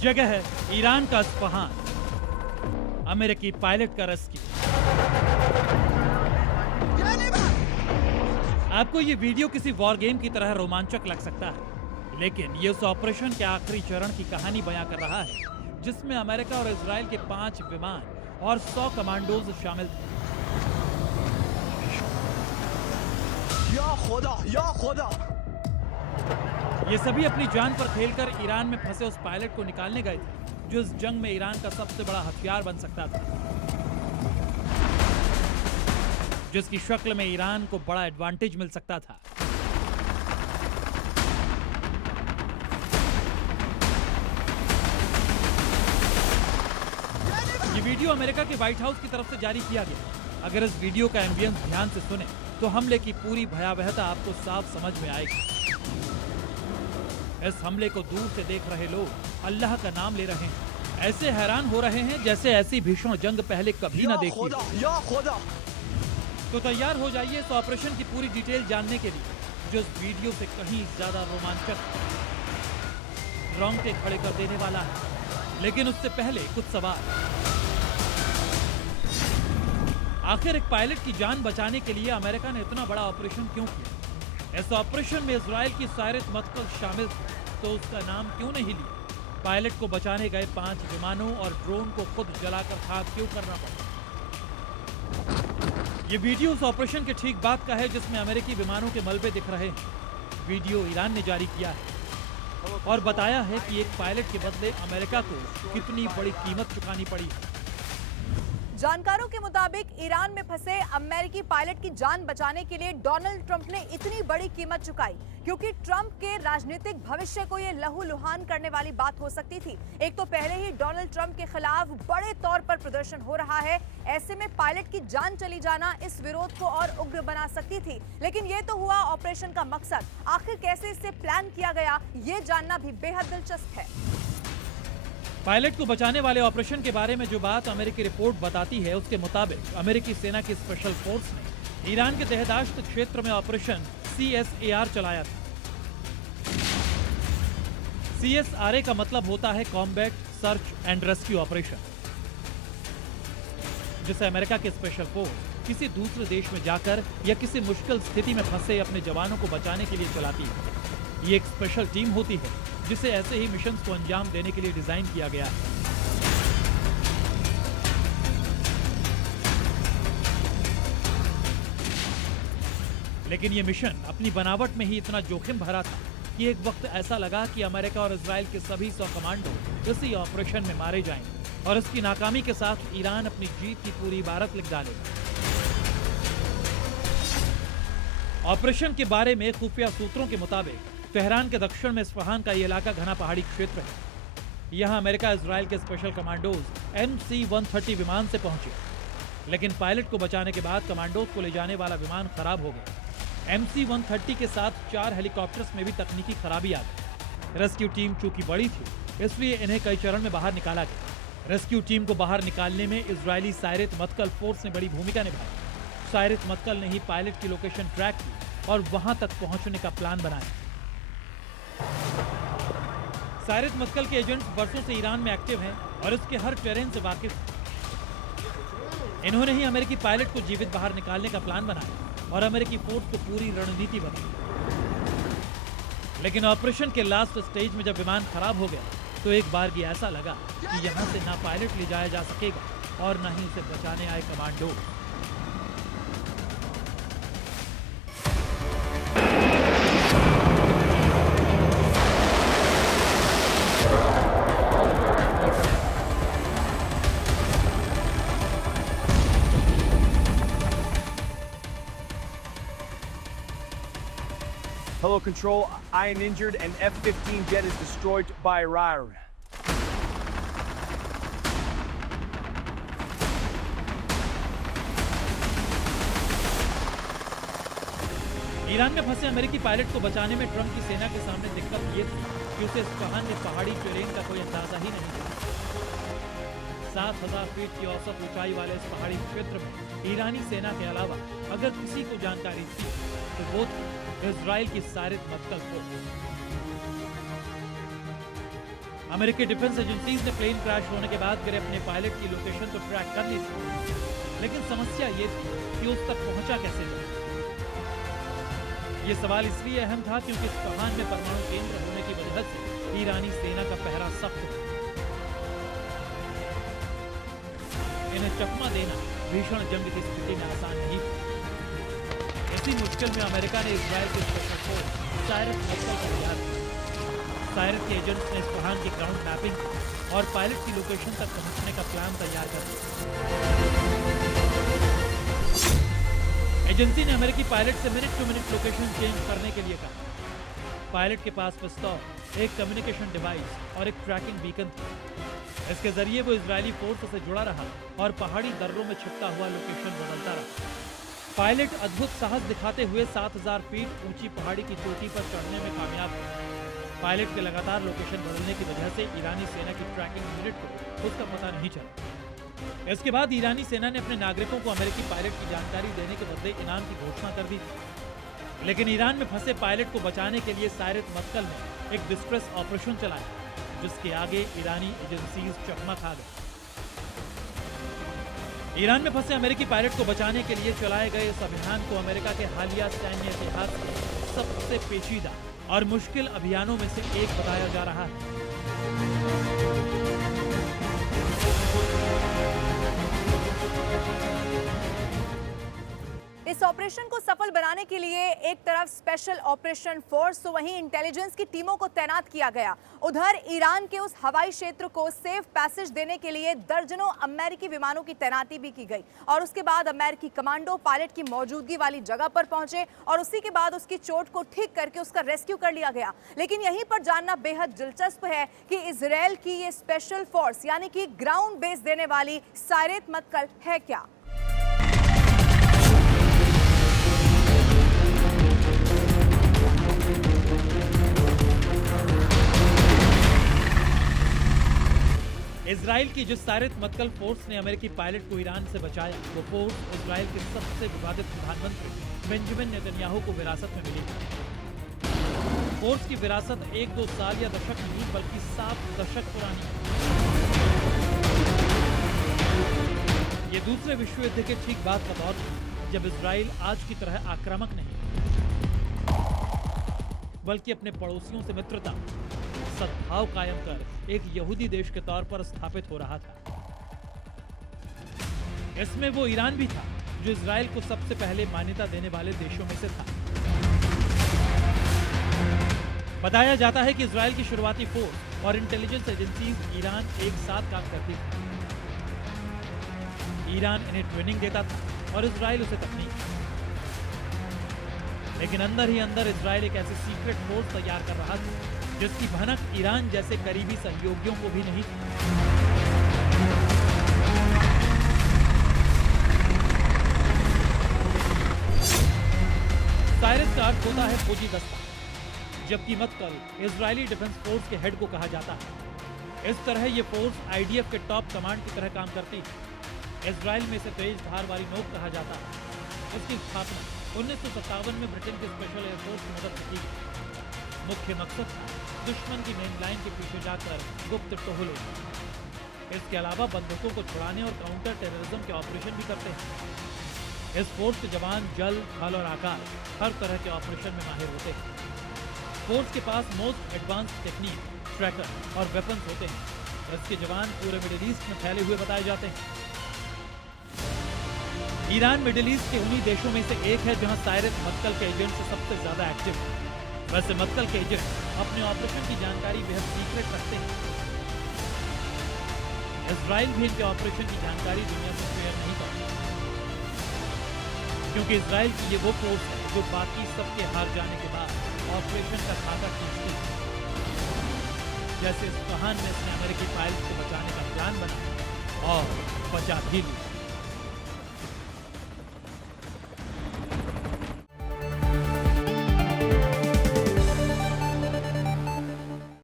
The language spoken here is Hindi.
जगह है ईरान का इस्फहान। अमेरिकी पायलट का रेस्क्यू। आपको ये वीडियो किसी वॉर गेम की तरह रोमांचक लग सकता है, लेकिन ये उस ऑपरेशन के आखिरी चरण की कहानी बयां कर रहा है जिसमें अमेरिका और इजराइल के 5 विमान और 100 कमांडोज शामिल थे। या खुदा, या खुदा। ये सभी अपनी जान पर खेलकर ईरान में फंसे उस पायलट को निकालने गए थे जो इस जंग में ईरान का सबसे बड़ा हथियार बन सकता था, जिसकी शक्ल में ईरान को बड़ा एडवांटेज मिल सकता था। ये वीडियो अमेरिका के व्हाइट हाउस की तरफ से जारी किया गया। अगर इस वीडियो का एम्बियंस ध्यान से सुने तो हमले की पूरी भयावहता आपको साफ समझ में आएगी। इस हमले को दूर से देख रहे लोग अल्लाह का नाम ले रहे हैं, ऐसे हैरान हो रहे हैं जैसे ऐसी भीषण जंग पहले कभी न देखी हो। तो तैयार हो जाइए इस ऑपरेशन की पूरी डिटेल जानने के लिए, जो इस वीडियो से कहीं ज्यादा रोमांचक, रोंगटे खड़े कर देने वाला है। लेकिन उससे पहले कुछ सवाल। आखिर एक पायलट की जान बचाने के लिए अमेरिका ने इतना बड़ा ऑपरेशन क्यों किया? इस ऑपरेशन में इजराइल की सायरत मत्कल शामिल थी, तो उसका नाम क्यों नहीं लिया? पायलट को बचाने गए 5 विमानों और ड्रोन को खुद जलाकर खाक क्यों करना पड़ा? ये वीडियो उस ऑपरेशन के ठीक बाद का है जिसमें अमेरिकी विमानों के मलबे दिख रहे हैं। वीडियो ईरान ने जारी किया है और बताया है कि एक पायलट के बदले अमेरिका को कितनी बड़ी कीमत चुकानी पड़ी है। जानकारों के मुताबिक ईरान में फंसे अमेरिकी पायलट की जान बचाने के लिए डोनाल्ड ट्रंप ने इतनी बड़ी कीमत चुकाई, क्योंकि ट्रंप के राजनीतिक भविष्य को ये लहूलुहान करने वाली बात हो सकती थी। एक तो पहले ही डोनाल्ड ट्रंप के खिलाफ बड़े तौर पर प्रदर्शन हो रहा है, ऐसे में पायलट की जान चली जाना इस विरोध को और उग्र बना सकती थी। लेकिन ये तो हुआ ऑपरेशन का मकसद, आखिर कैसे इसे प्लान किया गया ये जानना भी बेहद दिलचस्प है। पायलट को बचाने वाले ऑपरेशन के बारे में जो बात अमेरिकी रिपोर्ट बताती है, उसके मुताबिक अमेरिकी सेना की स्पेशल फोर्स ने ईरान के देहदाश्त क्षेत्र में ऑपरेशन CSAR चलाया था। CSRA का मतलब होता है combat search and rescue operation, जिसे अमेरिका के स्पेशल फोर्स किसी दूसरे देश में जाकर या किसी मुश्किल स्थिति में फंसे अपने जवानों को बचाने के लिए चलाती है। ये एक स्पेशल टीम होती है जिसे ऐसे ही मिशन को अंजाम देने के लिए डिजाइन किया गया है। लेकिन ये मिशन अपनी बनावट में ही इतना जोखिम भरा था कि एक वक्त ऐसा लगा कि अमेरिका और इजराइल के सभी 100 कमांडो इसी ऑपरेशन में मारे जाएंगे और इसकी नाकामी के साथ ईरान अपनी जीत की पूरी इबारत लिख डालेगा। ऑपरेशन के बारे में खुफिया सूत्रों के मुताबिक तेहरान के दक्षिण में इस्फहान का ये इलाका घना पहाड़ी क्षेत्र है। यहाँ अमेरिका इजराइल के स्पेशल कमांडोज MC-130 विमान से पहुंचे, लेकिन पायलट को बचाने के बाद कमांडोज को ले जाने वाला विमान खराब हो गया। MC-130 के साथ 4 हेलीकॉप्टर्स में भी तकनीकी खराबी आ गई। रेस्क्यू टीम चूंकि बड़ी थी, इसलिए इन्हें कई चरण में बाहर निकाला गया। रेस्क्यू टीम को बाहर निकालने में इजरायली सायरत मत्कल फोर्स ने बड़ी भूमिका निभाई। सायरत मत्कल ने ही पायलट की लोकेशन ट्रैक की और वहां तक पहुंचने का प्लान बनाया। सायरत मत्कल के एजेंट्स वर्षों से ईरान में एक्टिव हैं और इसके हर टेरेन से वाकिफ हैं। इन्होंने ही अमेरिकी पायलट को जीवित बाहर निकालने का प्लान बनाया और अमेरिकी फोर्स को पूरी रणनीति बनाई। लेकिन ऑपरेशन के लास्ट स्टेज में जब विमान खराब हो गया तो एक बार भी ऐसा लगा कि यहां से ना पायलट ले जाया जा सकेगा और ना ही उसे बचाने आए commando. Hello, Control. I am injured and F-15 jet is destroyed by Iran. Iran में फंसे अमेरिकी पायलट को बचाने में ट्रंप की सेना के सामने दिक्कत ये थी कि उसे इस्फहान में पहाड़ी टेरेन का कोई अंदाजा ही नहीं था। 7,000 फीट की औसत ऊंचाई वाले इस पहाड़ी क्षेत्र में ईरानी सेना के अलावा अगर किसी को जानकारी थी तो वो थी इजराइल की सायरत मत्कल फोर्स। अमेरिकी डिफेंस एजेंसीज ने प्लेन क्रैश होने के बाद गिरे अपने पायलट की लोकेशन तो ट्रैक कर ली थी, लेकिन समस्या ये थी कि उस तक पहुंचा कैसे जाए। ये सवाल इसलिए अहम था क्योंकि इस्फहान में परमाणु केंद्र होने की वजह से ईरानी सेना का पहरा सख्त था। इन्हें चकमा देना भीषण जंग की स्थिति में आसान नहीं था। इसी मुश्किल में अमेरिका ने इजराइल के स्पेशल फोर्स साइरस मक्कल का तैयार किया। साइरस के एजेंट्स ने इस्फहान की ग्राउंड मैपिंग और पायलट की लोकेशन तक पहुंचने का प्लान तैयार कर दिया। एजेंसी ने अमेरिकी पायलट से minute to minute location change करने के लिए कहा। पायलट के पास पिस्तौल, एक कम्युनिकेशन डिवाइस और एक ट्रैकिंग बीकन था। इसके जरिए वो इजरायली फोर्स से जुड़ा रहा और पहाड़ी दर्रों में छिपता हुआ लोकेशन बदलता रहा। पायलट अद्भुत साहस दिखाते हुए 7000 फीट ऊंची पहाड़ी की चोटी पर चढ़ने में कामयाब हुए। पायलट के लगातार लोकेशन बदलने की वजह से ईरानी सेना की ट्रैकिंग यूनिट को उसका पता नहीं चला। इसके बाद ईरानी सेना ने अपने नागरिकों को अमेरिकी पायलट की जानकारी देने के बदले इनाम की घोषणा कर दी थी। लेकिन ईरान में फंसे पायलट को बचाने के लिए साइरस मक्कल ने एक डिस्ट्रेस ऑपरेशन चलाया, जिसके आगे ईरानी एजेंसीज चकमा खा गए। ईरान में फंसे अमेरिकी पायलट को बचाने के लिए चलाए गए इस अभियान को अमेरिका के हालिया सैन्य इतिहास में सबसे पेचीदा और मुश्किल अभियानों में से एक बताया जा रहा है। इस ऑपरेशन को सफल बनाने के लिए एक तरफ स्पेशल ऑपरेशन फोर्स तो वहीं इंटेलिजेंस की टीमों को तैनात किया गया। उधर ईरान के उस हवाई क्षेत्र को सेफ पैसेज देने के लिए दर्जनों अमेरिकी विमानों की तैनाती भी की गई और उसके बाद अमेरिकी कमांडो पायलट की मौजूदगी वाली जगह पर पहुंचे और उसी के बाद उसकी चोट को ठीक करके उसका रेस्क्यू कर लिया गया। लेकिन यहीं पर जानना बेहद दिलचस्प है कि इजरायल की ये स्पेशल फोर्स यानी कि ग्राउंड बेस देने वाली साइरस मक्कल है क्या। इजराइल की जिस साइरस मक्कल फोर्स ने अमेरिकी पायलट को ईरान से बचाया, वो फोर्स इजराइल के सबसे विवादित प्रधानमंत्री बेंजामिन नेतन्याहू को विरासत में मिली। फोर्स की विरासत 1-2 साल या दशक नहीं बल्कि 7 दशक पुरानी है। ये दूसरे विश्व युद्ध के ठीक बाद का दौर था, जब इजराइल आज की तरह आक्रामक नहीं बल्कि अपने पड़ोसियों से मित्रता, सद्भाव कायम कर एक यहूदी देश के तौर पर स्थापित हो रहा था। इसमें वो ईरान भी था, जो इजराइल को सबसे पहले मान्यता देने वाले देशों में से था। बताया जाता है कि इजराइल की शुरुआती फोर्स और इंटेलिजेंस एजेंसीज ईरान एक साथ काम करती थी। ईरान इन्हें ट्रेनिंग देता था और इजराइल उसे तकनीक। लेकिन अंदर ही अंदर इजराइल एक ऐसी सीक्रेट फोर्स तैयार कर रहा था जिसकी भनक ईरान जैसे करीबी सहयोगियों को भी नहीं थी। साइरस का अर्थ होता है फौजी दस्ता, जबकि मक्कल इजरायली डिफेंस फोर्स के हेड को कहा जाता है। इस तरह ये फोर्स आईडीएफ के टॉप कमांड की तरह काम करती है। इजराइल में इसे तेज धार वाली नोक कहा जाता है। इसकी स्थापना 1957 में ब्रिटेन के स्पेशल एयरफोर्स की मदद से की गई। मुख्य मकसद दुश्मन की मेन लाइन के पीछे जाकर गुप्त टोहल होना। इसके अलावा बंदूकों को छुड़ाने और काउंटर टेररिज्म के ऑपरेशन भी करते हैं। इस फोर्स के जवान जल, थल और आकाश हर तरह के ऑपरेशन में माहिर होते हैं। फोर्स के पास मोस्ट एडवांस टेक्निक, ट्रैकर और वेपन्स होते हैं। इसके जवान पूरे मिडिल ईस्ट में फैले हुए बताए जाते हैं। ईरान मिडिल ईस्ट के उन्हीं देशों में से एक है जहां साइरस मक्कल के एजेंट से सबसे ज्यादा एक्टिव है। वैसे मक्कल के एजेंट अपने ऑपरेशन की जानकारी बेहद सीक्रेट रखते हैं। इजराइल भी इनके ऑपरेशन की जानकारी दुनिया से शेयर नहीं करता, क्योंकि इजराइल की ये वो फोर्स है जो बाकी सबके हार जाने के बाद ऑपरेशन का खाता खींचती है। जैसे इस्फहान में इसने अमेरिकी पायलट को बचाने का प्लान बनाया और बचा भी लिया।